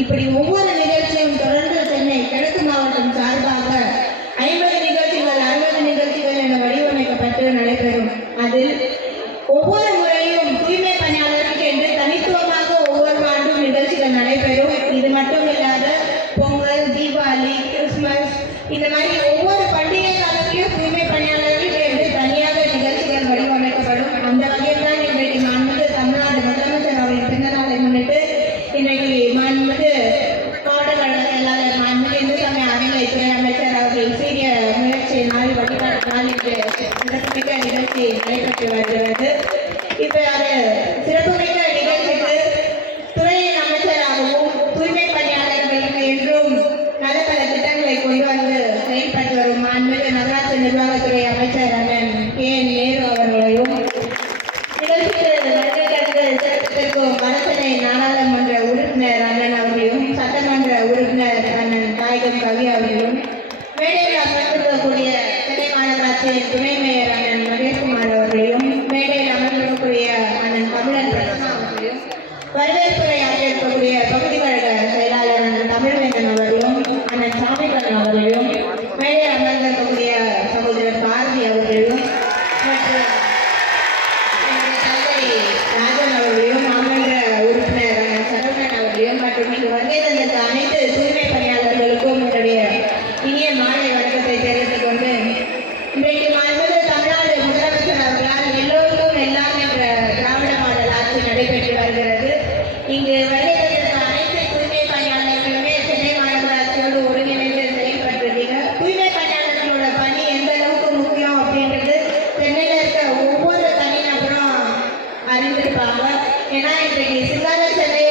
இப்படி ஒவ்வொரு நிகழ்ச்சியும் தொடர்ந்து சென்னை கிழக்கு மாவட்டம் சார்பாக 50 நிகழ்ச்சிகள் 60 நிகழ்ச்சிகள் என வடிவமைக்கப்பட்டு நடைபெறும். அதில் ஒவ்வொரு முறையும் தூய்மை பணியாளருக்கு என்று தனித்துவமாக ஒவ்வொரு ஆண்டும் நிகழ்ச்சிகள் நடைபெறும். இது மட்டும் இல்லாத பொங்கல், தீபாவளி, கிறிஸ்துமஸ் இந்த மாதிரி ஒவ்வொரு பண்டிகை காலத்திலும் தூய்மை பணியாளர்களுக்கு என்று தனியாக நிகழ்ச்சிகள் வடிவமைக்கப்படும். அந்த வகையில் தான் இன்றைக்கு மாண்புமிகு தமிழ்நாடு முதலமைச்சர் அவர்களின் பிறந்த நாளை முன்னிட்டு இன்றைக்கு மாண்புமிகு மாவட்ட கழக செயலாளர் மாண்புமிகு இந்துசாமி அறநிலையத்துறை அமைச்சர் அவர்கள் சீரிய முயற்சியினால் வழிபாட்டினால் இன்று சிறப்புமிக்க நிகழ்ச்சி நடைபெற்று வருகிறது. இப்போ அது சிறப்புமிக்க நிகழ்ச்சிக்கு துறையின் அமைச்சராகவும் தூய்மை பணியாளர்களுக்கு என்றும் நல்ல பல திட்டங்களை கொண்டு வந்து செயல்பட்டு வரும் மாண்புமிகு நகராட்சி நிர்வாகத்துறை அமைச்சர் அண்ணன் KN நேரு அவர்களையும் நிகழ்ச்சிக்கு வருகை தந்து சிறப்பித்திருக்கும் வடசென்னை நாடாளுமன்ற உறுப்பினர் அண்ணன் அவர்களையும் சட்டமன்ற உறுப்பினர் அண்ணன் தாயகம் கவி அவர்களையும் மேடையில் அமர்ந்திருக்கக்கூடிய சென்னை மாநகராட்சியின் துணை மேயர் அண்ணன் மகேஷ்குமார் அவர்களையும் மேடையில் அமர்ந்திருக்கக்கூடிய அண்ணன் தமிழன் பிரசன்னா அவர்களையும் வரவேற்புரை ஆற்றியிருக்கக்கூடிய பகுதி கழக செயலாளர் அண்ணன் தமிழ்வேந்தன் அவர்களும் அண்ணன் சாமிகண்ணன் அவர்களையும் மேடையில் அமர்ந்திருக்கக்கூடிய சகோதரர் பாரதி அவர்களையும் மற்றும் தந்தை ராஜன் அவர்களையும் மாமன்ற உறுப்பினர் அண்ணன் சரவணன் அவர்களையும் மற்றும் இங்கு வருகை தந்த அனைத்து தூய்மை பணியாளர்களுக்கும் என்னுடைய இனிய மாலை வணக்கத்தை தெரிவித்துக் கொண்டு இன்றைக்கு மாண்புமிகு தமிழ்நாடு முதலமைச்சர் அவர்களால் எல்லோருக்கும் எல்லாம் என்ற திராவிட மாடல் ஆட்சி நடைபெற்று வருகிறது. இங்கு வருகை தந்த அனைத்து தூய்மை பணியாளர்களுமே சென்னை மாநகராட்சியோடு ஒருங்கிணைந்து செயல்படுறீங்க. தூய்மை பணியாளர்களோட பணி எந்த அளவுக்கு முக்கியம் அப்படின்றது சென்னையில் இருக்க ஒவ்வொரு தனிநபரும் அறிந்திருப்பாங்க. ஏன்னா இன்றைக்கு சிங்கார சென்னை